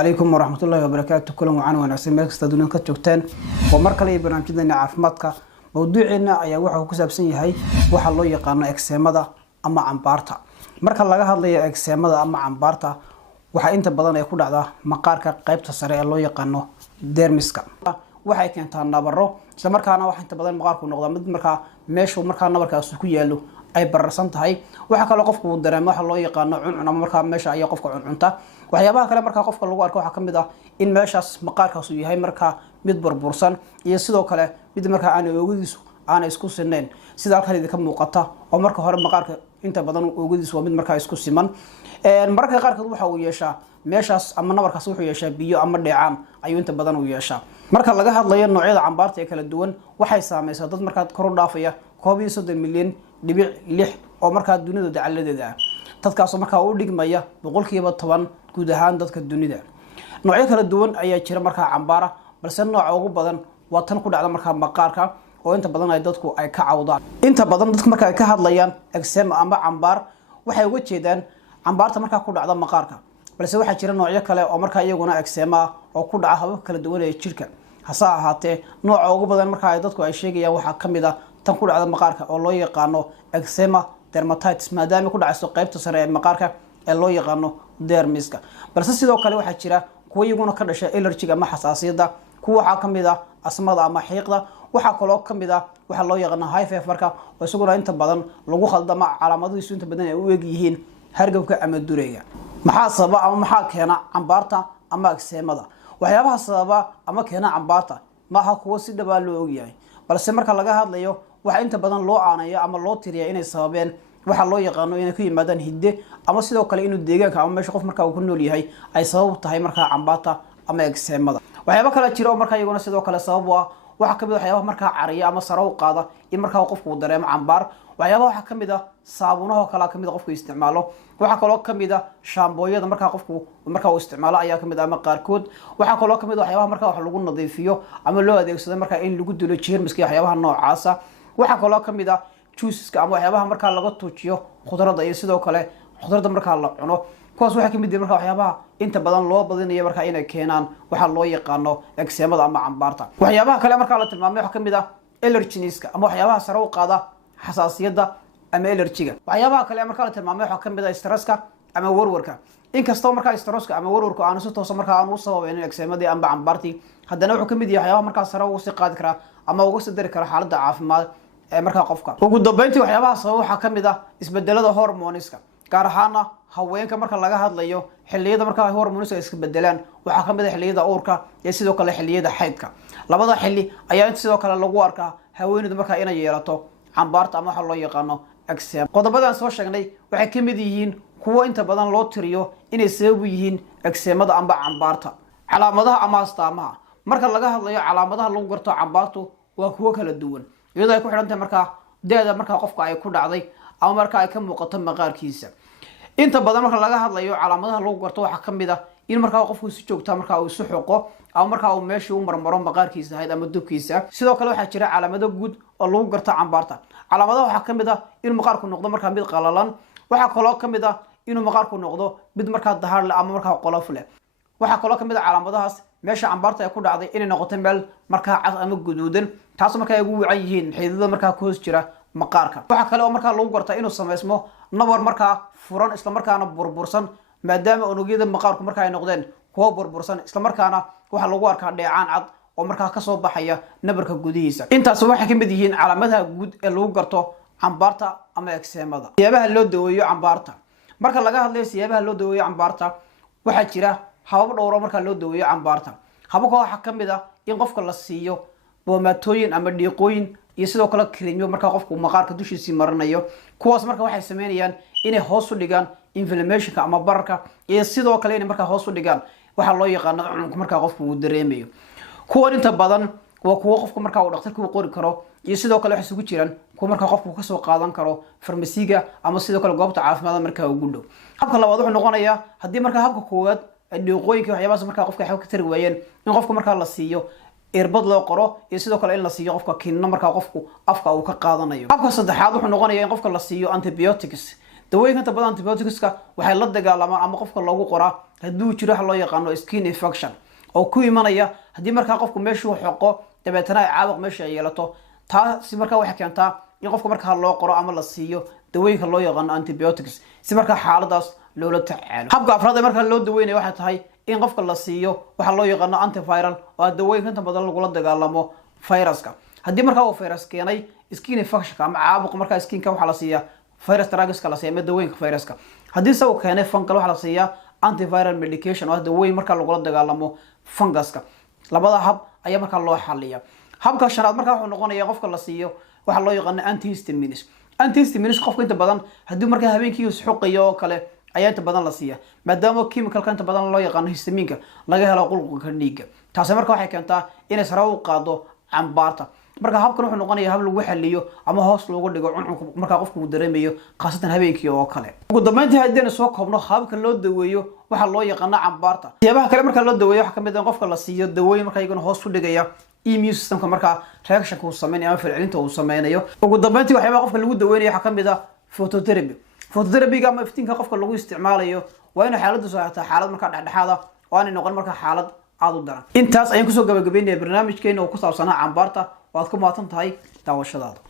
عليكم ورحمة الله وبركاته. كلهم وعن وناسين ملك استدونين كتوكتان ومركل أي برنامج جدنا عفمتك موضوعنا أي واحد كسب سنة هاي واحد الله يقارن إكسامدا أما عن بارتا مركل لقى هذا إكسامدا أما عن بارتا waxa inta badan ay ku dhacdaa maqaarka qaybta sare ee loo yaqaano dermiska waxay keentaa nabaro isla markaana waxa inta badan maqaarku noqdo mid markaa meeshu markaa nabarkaas ku yaalo ay bararsan tahay waxa kale qofku uu dareemo waxa loo yaqaano cuncun ama markaa meesha ay qofka cuncunta waxyaabaha kale markaa qofka lagu arko waxa kamid ah in meeshaas maqaarkaas uu yahay markaa mid burbursan iyo sidoo kale mid markaa aan oogadiisu aan isku sineen sida halkan idinka muuqata oo marka hore maqaarka inta badan oogadiisu waa mid markaa isku siman marka qaarkood waxa uu yeeshaa meeshaas ama nabarkaas wuxuu yeeshaa biyo ama dheecaan ayuu inta badan u yeeshaa marka laga hadlayo noocyada cambaarta ee kala duwan waxay saameeysaa dad markaa kor u dhaafaya 1.3 milyan oo markaa dunida dacaladeeda ah dadkaas markaa u dhigmaya 10% guud ahaan dadka dunida noocyo kala duwan ayaa jira markaa cambaara balse nooca ugu badan waa tan ku dhacda markaa maqaarka oo inta badan ay dadku ay ka cawdaan inta badan dadku markaa ay ka hadlayaan eczema ama cambaar waxay uga jeedaan cambaarta markaa ku dhacda maqaarka balse waxa jira noocyo kale oo markaa iyaguna eczema oo ku dhaca habab kala duwan ee jirka hasa ahaatee nooca ugu badan markaa ay dadku ay sheegayaan waxa kamid ah tan ku dhacda maqaarka oo loo yaqaano eczema dermatitis maadaama ku dhacayso qaybta sare ee maqaarka ee loo yaqaano dermiska balse sidoo kale waxa jira kuwa iyaguna ka dhashay allergy ama xasaasiyada kuwa waxa kamid ah asmada ama xiiqda waxa kale oo kamid ah waxa loo yaqaano high fever oo isaguna inta badan lagu khaldama calaamadihiisu inta badan ay u eeg yihiin hargabka ama dureyga maxaa sababa ama maxaa keena cambaarta ama eczemada waxyaabaha sababa ama keena cambaarta maaha kuwa si dhab ah loo ogyahay balse marka laga hadlayo waxa inta badan loo aanaya ama loo tiriyaa inay sababeen waxa loo yaqaano inay ku yimaadaan hidde ama sidoo kale inuu deegaanka ama meesha qof markaa uu ku nool yahay ay sabab tahay markaa cambaarta ama eczemada waxyaabo kale jira oo markaa iyaguna sidoo kale sabab ah waxa kamid ah waxyaabaha markaa cariya ama sare u qaada in markaa qofku uu dareemo cambaar waxyaabaha waxa kamid ah saabuunaha kala kamid qofku isticmaalo waxa kale oo kamid ah shaambooyada markaa qofku markaa uu isticmaalo ayaa kamid ah ama qaarkood waxa kale oo kamid ah waxyaabaha markaa wax lagu nadiifiyo ama loo adeegsado markaa in lagu dilo jeermiska iyo waxyaabaha noocaas ah waxa kale oo kamid ah juiceska ama waxyaabaha markaa laga tuujiyo khudradda iyo sidoo kale khudradda markaa la cuno kuwaas waxa kamid ah markaa waxyaabaha inta badan loo badinayo markaa inay keenaan waxa loo yaqaano eczemada ama cambaarta waxyaabaha kale markaa la tilmaamay waxa kamid ah allergies-ka ama waxyaabaha sare u qaada xasaasiyada ama allergy-ga waxyaabaha kale markaa la tilmaamay waxa kamid ah stresska ama warwarka inkastoo markaa stresska ama warwarku aan si toos markaa aan u sababeyn eczemadii ama cambaartii haddana wuxuu kamid yahay waxyaabaha markaa sare ugu sii qaadi kara ama uga sii dari kara xaaladda caafimaad ee markaa qofka ugu dambeyntii waxyaabaha sabab waxa kamid ah isbedelada hormoneska gaar ahaan haweenka marka laga hadlayo xilliyada markaa hormoneska iska bedelaan waxa kamid ah xilliyada uurka iyo sidoo kale xilliyada xaydka labada xilli ayaa sidoo kale lagu arkaa haweeneydu markaa inay yeelato cambaarta ama waxa loo yaqaano eczema qodobadan soo sheegnay waxay kamid yihiin kuwa inta badan loo tiriyo inay sabab u yihiin eczemada ama cambaarta calaamadaha ama astaamaha marka laga hadlayo calaamadaha lagu garto cambaartu waa kuwa kala duwan iyadoo ay ku xidhan tahay markaa deeda markaa qofka ay ku dhacday ama markaa ay ka muuqato maqaarkiisa inta badan marka laga hadlayo calaamadaha lagu garto waxa kamid ah in markaa qofku si joogto markaa uu si xoqo ama markaa uu meeshii u marmaro maqaarkiisa ahayd ama dubkiisa sidoo kale waxa jira calaamado guud oo lagu garto cambaarta calaamadaha waxa kamid ah in maqaarku noqdo markaa mid qalalan waxa kale oo kamid ah inuu maqaarku noqdo mid markaa dahar leh ama markaa qolof leh waxa kale oo kamid ah calaamadahaas meesha cambaarta ay ku dhacday inay noqoto meel markaa cas ama guduudan taas markaa ay ugu wacan yihiin xididada markaa ku hoos jira maqaarka waxa kale oo markaa lagu gartaa inuu sameysmo nabar markaa furan isla markaana burbursan maadaama unugyada maqaarku markaa ay noqdeen kuwa burbursan isla markaana waxa lagu arkaa dheecaan cad oo markaa ka soo baxaya nabarka gudihiisa intaas waxay kamid yihiin calaamadaha guud ee lagu garto cambaarta ama eczemada siyaabaha loo daweeyo cambaarta marka laga hadlayo siyaabaha loo daweeyo cambaarta waxa jira habab dhowr markaa loo daweeyo cambaarta hababka waxa kamid ah in qofka la siiyo boomatooyin ama dhiiqooyin iyo sidoo kale creamyo markaa qofku maqaarka dushiisa maranayo kuwaas markaa waxay sameynayaan inay hoos u dhigaan inflammationka ama bararka iyo sidoo kale inay markaa hoos u dhigaan waxa loo yaqaano cununka markaa qofku uu dareemayo kuwan inta badan waa kuwa qofku markaa uu dhakhtarku u qori karo iyo sidoo kale waxa isugu jiraan kuwa markaa qofku ka soo qaadan karo farmasiga ama sidoo kale goobta caafimaadka markaa ugu dhow habka labaad wuxuu noqonayaa haddii markaa habka koowaad dhiiqooyinka waxyaabahaas markaa qofka ay ka tari waayeen in qofka markaa la siiyo irbad loo qoro iyo sidoo kale in la siiyo qofka kiinno markaa qofku afka uu ka qaadanayo habka saddexaad wuxuu noqonayaa in qofka la siiyo antibiotics dawooyinka inta badan antibioticska waxay la dagaalamaan ama qofka loogu qoraa hadduu jiro waxa loo yaqaano skin infection oo ku imanaya haddii markaa qofku meeshuu xoqo dabeetana ay caabuq meesha ay yeelato taasi markaa waxay keentaa in qofka markaa loo qoro ama la siiyo dawooyinka loo yaqaano antibiotics si markaa xaaladaas loola tacaalo. habka afraad ee markaa loo daweynayo waxay tahay in qofka la siiyo waxa loo yaqaano antiviral oo dawooyinka inta badan lagula dagaalamo viruska. haddii markaa uu virus keenay skin infection ama caabuq markaa skinka waxa la siiyaa virus drugs la siiyaa ama dawooyinka viruska. haddii uu keenay fungal waxa la siiyaa antiviral medication oo dawooyin markaa lagula dagaalamo funguska. labada hab ayaa markaa loo xaliyaa. habka shanaad markaa wuxuu noqonayaa qofka la siiyo waxa loo yaqaan antihistamines. antihistamines qofka inta badan haddii markaa habeenkii uu xuqayo oo kale ayaa inta badan la siiyaa maadaama chemicalka inta badan loo yaqaan histaminka laga helo qulqulka dhiigga. taasi markaa waxay keentaa inay sare u qaado cambaarta. marka habkan wuxuu noqonayaa hab lagu xaliyo ama hoos loogu dhigo cuncunka markaa qofku uu dareemayo khaasatan habeenkii oo kale. ugu dambeyntii haddii soo koobno habka loo daweeyo waxa loo yaqaan cambaarta. siyaabaha kale markaa loo daweeyo waxa kamid ah qofka la siiyo dawooyin markaa iyaguna hoos u dhigaya immune systemka markaa reaction uu sameeyo ama falcelinta uu sameeyo. ugu dambeyntii waxyaaba qofka lagu daweynayo waxa kamid ah phototherapy. phototherapy ama iftiinka qofka lagu isticmaalayo waa in xaaladdu soo ahaataa xaalad markaa dhexdhexaad ah oo aan noqon markaa xaalad aad u daran. intaas ayaan kusoo gabagabeynay barnaamijkeena oo ku saabsanaa cambaarta. waad ku mahadsan tahay daawashadaada.